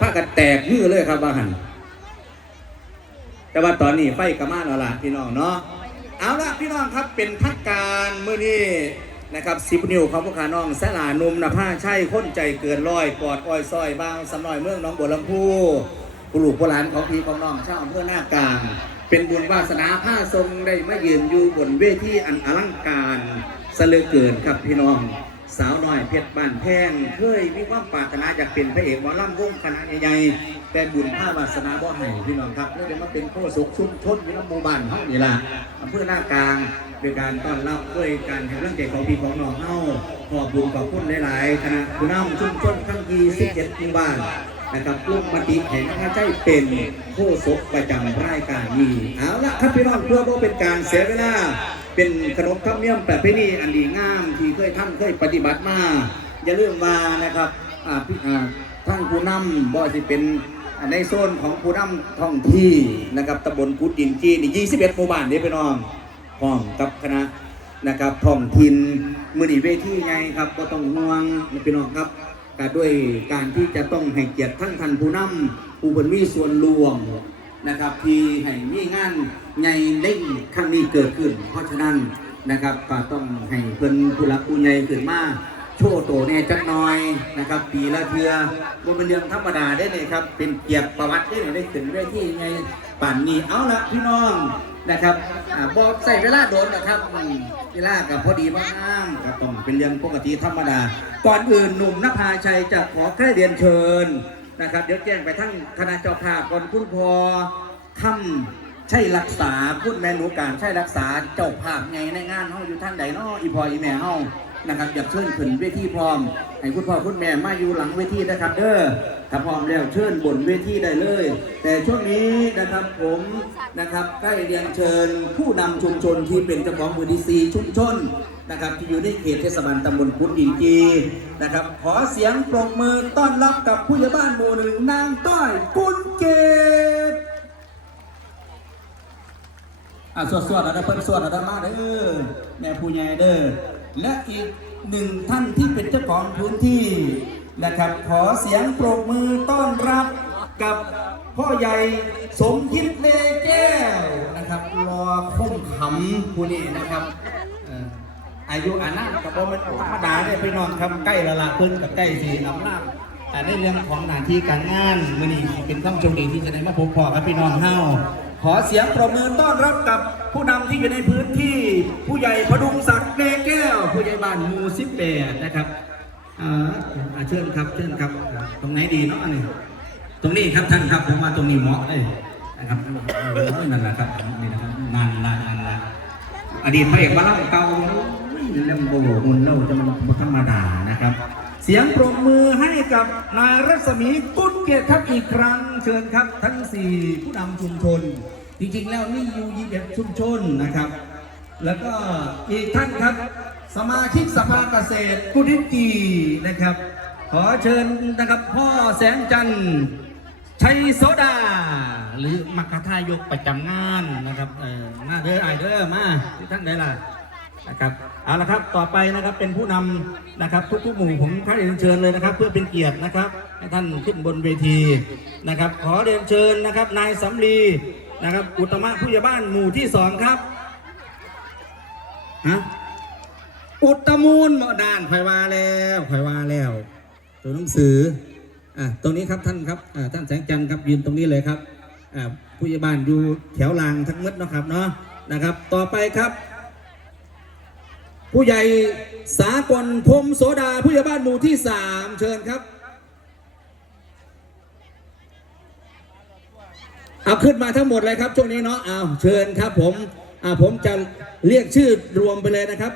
พากันแตกมือเลยครับบาหันแต่ว่าตอนนี้ไฟกระมาแล้วล่ะพี่น้องเนาะเอาละพี่น้องครับเป็นทักการเมื่อนี้นะครับสิบนิ้วของพวกขาน้องสลานุ่มนะผ้าใช่ค้นใจเกินร้อยปอดอ้อยซอยบางสำน้อยเมืองน้องบัวลำพูผู้ลูกโบราณของพี่ของน้องชาวอำเภอหน้ากลาง เป็นบุญวาสนาผ้าทรงได้มายืนอยู่บนเวทีอันอลังการสะเลือเกินครับพี่น้อง สาวน้อยเพชรบ้านแพงเคยมีความปรารถนาอยากเป็นพระเอกหมอลำวงคณะใหญ่ๆแต่บุญผ้าวาสนาบ่ให้พี่น้องครับเลยมาเป็นโคศกชุมชนวิลำหมู่บ้านเฮานี่ล่ะอำเภอหน้ากลางเป็นการต้อนรับด้วยการให้เรื่องใจของพี่ของน้องเฮาขอบบุญขอบคุณหลายๆคณะผู้นำชุมชนทั้ง27หมู่บ้านนะครับร่วมติแห่งพระใจเป็นโคศกประจำรายการนี้เอาละครับพี่น้องเพื่อบ่เป็นการเสียเวลา เป็นขนบธรรมเนียมประเพณีอันดีงาม ที่เคยทำเคยปฏิบัติมาอย่าลืมว่านะครับท่านผู้นำบ่สิเป็นในโซนของผู้นำท้องที่นะครับตำบลกุดดินจีนี่ 21หมู่บ้านเด้พี่น้องพร้อมกับคณะนะครับท้องถิ่นมือนีเวทีใหญ่ครับก็ต้องห่วงพี่น้องครับก็ด้วยการที่จะต้องให้เกียรติทั้งท่านผู้นำผู้เป็นมีส่วนรวม นะครับที่ให้มีงานใหญ่เล่งครั้งนี้เกิดขึ้น เพราะฉะนั้นนะครับก็ต้องให้เพิ่นผู้รักผู้ใหญ่ขึ้นมาโชว์โตแน่จักหน่อยนะครับ ปีละเทือบ่เป็นเรื่องธรรมดาได้เลยครับ เป็นเกียรติประวัติได้เลยได้ขึ้นเวทีไงป่านนี้เอาละพี่น้องนะครับอบอกใส่เวลาโดนนะครับอืมเวลากับพอดีมากๆก็ต้องเป็นเรื่องปกติธรรมดา ก่อนอื่นหนุ่มนภาชัยจะขอแค่เรียนเชิญ นะครับ เดี๋ยวแจ้งไปทั้งคณะเจ้าภาพก่อนคุณพอคำใช่รักษาพูดแม่หนูการใช่รักษาเจ้าภาพไงในงานเฮาอยู่ท่านใดเนาะอีพออีแม่เฮา นะครับอยากเชิญขึ้นเวทีพร้อม ให้คุณพ่อคุณแม่มาอยู่หลังเวทีนะครับ เด้อถ้าพร้อมแล้วเชิญบนเวทีได้เลย แต่ช่วงนี้นะครับผมนะครับใกล้เรียนเชิญผู้นำชุมชนที่เป็นเจ้าของมูลนิธิชุมชนนะครับที่อยู่ในเขตเทศบาลตำบลพุทธอินจีนะครับขอเสียงปรบมือต้อนรับกับผู้ใหญ่บ้านหมู่หนึ่งนางต้อยกุลเกตอะสวดสวดๆนะเพิ่นสวดนะมาเด้อแม่ผู้ใหญ่เด้อ และอีกหนึ่งท่านที่เป็นเจ้าของพื้นที่นะครับ ขอเสียงปรบมือต้อนรับกับพ่อใหญ่สมคิดเลแก้วนะครับรอคุ้มขำผู้นี้นะครับอายุอานะกับว่ามันธรรมดาเนี่ยพี่น้องครับใกล้ละละเพิ่นกับใกล้สีลำน้ำแต่ในเรื่องของหน้าที่การงานมื่อนี้เป็นต้องโชคดีที่จะได้มาพบพ่อกับพี่น้องเฮา ขอเสียงประมือต้อนรับกับผู้นำที่อยู่ในพื้นที่ผู้ใหญ่พดุงศักดิ์เดแก้ว ผู้ใหญ่บ้านหมู่สิบแปดนะครับอ่าอ่าเชิญครับเชิญครับ ตรงไหนดีเนาะนี่ตรงนี้ครับท่านครับผมมาตรงนี้เหมาะเลยนะครับเออนั่นแหละครับนี่นะครับนานละนานละอดีตพระเอกมาเล่าเก่าเล่มโบมุนเล่าจะมันธรรมดานะครับ เสียงปรบมือให้กับนายรัศมีกุลเกียรติครับอีกครั้ง เชิญครับทั้งสี่ผู้นำชุมชน จริงๆ แล้วนี่อยู่ยี่สิบชุมชนนะครับ แล้วก็อีกท่านครับ สมาชิกสภาเกษตรกุดิกีนะครับ ขอเชิญนะครับพ่อแสงจันทร์ชัยโสดา หรือมัคคทายกประจำงานนะครับเออมาเด้อไอายเด้อมาที่ท่านได้ล่ะ นะครับเอาละครับต่อไปนะครับเป็นผู้นำนะครับทุกๆหมู่ผมขอเรียนเชิญเลยนะครับ เพื่อเป็นเกียรตินะครับ ให้ท่านขึ้นบนเวทีนะครับ ขอเรียนเชิญนะครับนายสำลีนะครับอุตมะผู้ใหญ่บ้านหมู่ที่สองครับฮะอุตมูลเหมดานไขว่าแล้วไขว่าแล้ว ตัวหนังสืออะตรงนี้ครับท่านครับอ่าท่านแสงจันทร์ครับยืนตรงนี้เลยครับอ่าผู้ใหญ่บ้านอยู่แถวรางทั้งหมดเนาะครับเนาะนะครับ ต่อไปครับ ผู้ใหญ่สากลพรมโสดาผู้ใหญ่บ้านหมู่ที่สามเชิญครับเอาขึ้นมาทั้งหมดเลยครับช่วงนี้เนาะเอาเชิญครับผมอ่าผมจะเรียกชื่อรวมไปเลยนะครับ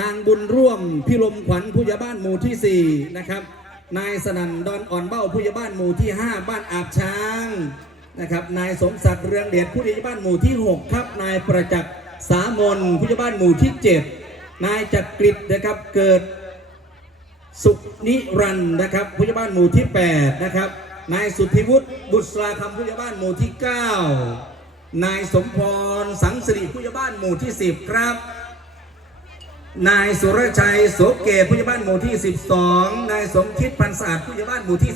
นางบุญร่วมพิรมขวัญผู้ใหญ่บ้านหมู่ที่สี่นะครับนายสนั่นดอนอ่อนเบ้าผู้ใหญ่บ้านหมู่ที่ 5 บ้านอาบช้างนะครับนายสมศักดิ์เรืองเดชผู้ใหญ่บ้านหมู่ที่ 6 ครับนายประจักษ์สามนผู้ใหญ่บ้านหมู่ที่ 7 นายจักริดนะครับเกิดสุนิรันนะครับผู้ใหญ่บ้านหมู่ที่ 8 นะครับ นายสุทธิวุฒิบุษราคำผู้ใหญ่บ้านหมู่ที่ 9 นายสมพรสังสิริผู้ใหญ่บ้านหมู่ที่ 10 ครับ นายสุรชัยโสเกตผู้ใหญ่บ้านหมู่ที่ 12 นายสมคิดพันศาสตร์ผู้ใหญ่บ้านหมู่ที่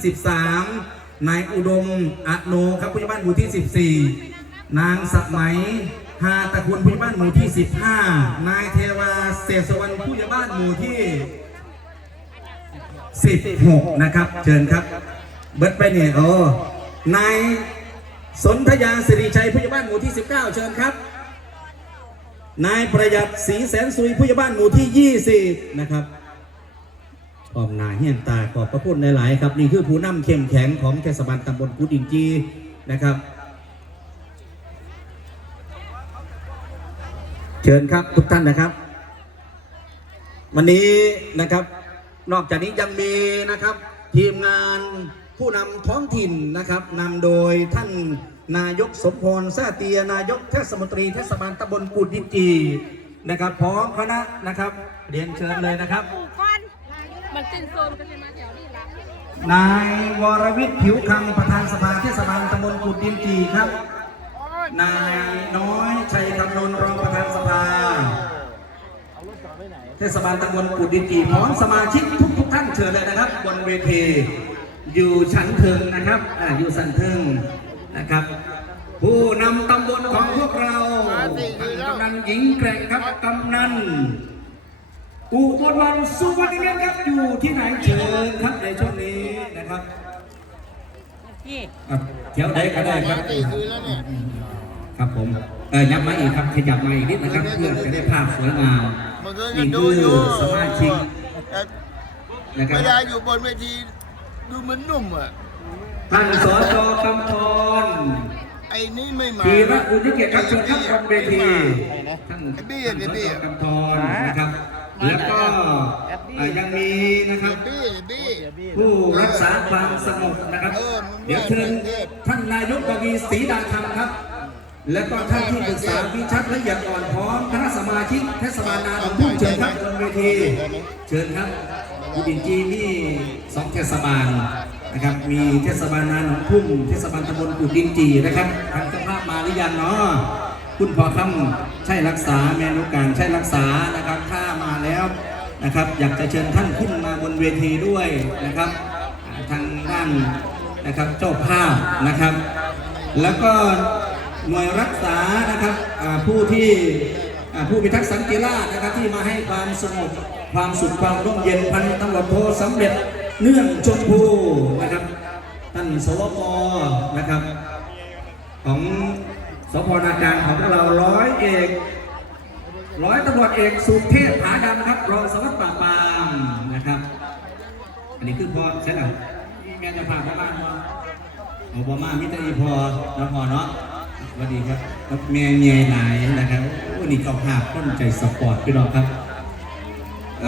13 นายอุดมอโนครับผู้ใหญ่บ้านหมู่ที่ 14 นางสมัย หาตะคุณผู้ใหญ่บ้านหมู่ที่ 15 นายเทวาเศรษฐวรรณผู้ใหญ่บ้านหมู่ที่ 16 นะครับ เชิญครับ เบิดไปเนี่ยโอ้นายสนธยาสิริชัยผู้ใหญ่บ้านหมู่ที่ 19 เชิญครับ นายประหยัดศรีแสนสุยผู้ใหญ่บ้านหมู่ที่ 20 นะครับขอบหนาเฮียนตาขอบพระคุณหลาย ๆ ครับ นี่คือผู้นำเข้มแข็งของเทศบาลตำบลกุดินจีนะครับ เชิญครับทุกท่านนะครับ วันนี้นะครับ นอกจากนี้ยังมีนะครับ ทีมงานผู้นำท้องถิ่นนะครับนำโดยท่านนายกสมพรซ่เตีย นายกเทศมนตรีเทศบาลตำบลกุดดินจีนะครับ พร้อมคณะนะครับ เรียนเชิญเลยนะครับนมันสิ้นโซนก็จะมาแถวนี้ละนายวรวิทย์ผิวคำประธานสภาเทศบาลตำบลกุดดินจีครับ นายน้อยชัยคำนนท์รองประธานสภาเทศบาลตำบลกุดดินจีพร้อมสมาชิกทุกทุกๆท่านเชิญเลยนะครับ บนเวทีอยู่ชั้นเทิงนะครับอ่าอยู่สันเทิงนะครับ ผู้นำตำบลของพวกเราท่านกำนันหญิงแกร่งครับกำนันอุบลวันสุวรรณเงินครับอยู่ที่ไหนเชิญครับในช่วงนี้นะครับนี่ครับเที่ยวใดก็ได้ครับตี คืนแล้วเนี่ยครับผมเออยับมาอีกครับขยับมาอีกนิดนะครับเพื่อจะได้ภาพสวยงามเมื่อคืนก็นี่ดูคืออยู่สมาชิกแต่นะคเวรับลาอยู่บนเวทีดูเหมือนหนุ่มอะท่านสจกำธรไอ้นี่ไม่มาธีระอุทิเกียรติครับเชิญครับบนเวทีท่านไอ้บี้ท่านไอ้สบี้จกำธรนะครับแล้วก็เอ่อยังมีนะครับบี้บี้ผู้รักษาความสงบนะครับเออมันเดี๋ยวเชิญท่านนายกกวีศรีดาธรรมครับ และก็ท่านที่ปรึกษาวิชัดละเอียดอ่อนพร้อมคณะสมาชิกเทศบาลนาดอนทุ่งเชิญครับบนเวทีเชิญครับกุดินจีนี่สองเทศบาลนะครับมีเทศบาลนาหนองทุ่งเทศบาลตำบลกุดินจีนะครับทางเจ้าภาพมาหรือยังเนาะคุณพอคำใช่รักษาเมนูการใช่รักษานะครับถ้ามาแล้วนะครับ อยากจะเชิญท่านขึ้นมาบนเวทีด้วยนะครับ ทางด้านนะครับเจ้าภาพนะครับ แล้วก็ หน่วยรักษานะครับผู้ที่ผู้พิทักษ์สันติราษฎร์นะครับที่มาให้ความสงบความสุขความร่มเย็นพันตำรวจโทสำเร็จเนื่องชมพูนะครับท่านสวปนะครับ ของสพนาการของเราร้อยเอกร้อยตำรวจเอกสุเทพผาดำครับรองสารวัตรปราบปรามนะครับ อันนี้คือพอใช่ไหมแม่จะพาไปบ้านพอโอบามามิตรีพอแล้วพอเนาะ สวัสดีครับแล้วแม่เมียหลายนะครับวันนี้เจ้าภาพต้นใจสปอร์ตพี่น้องครับ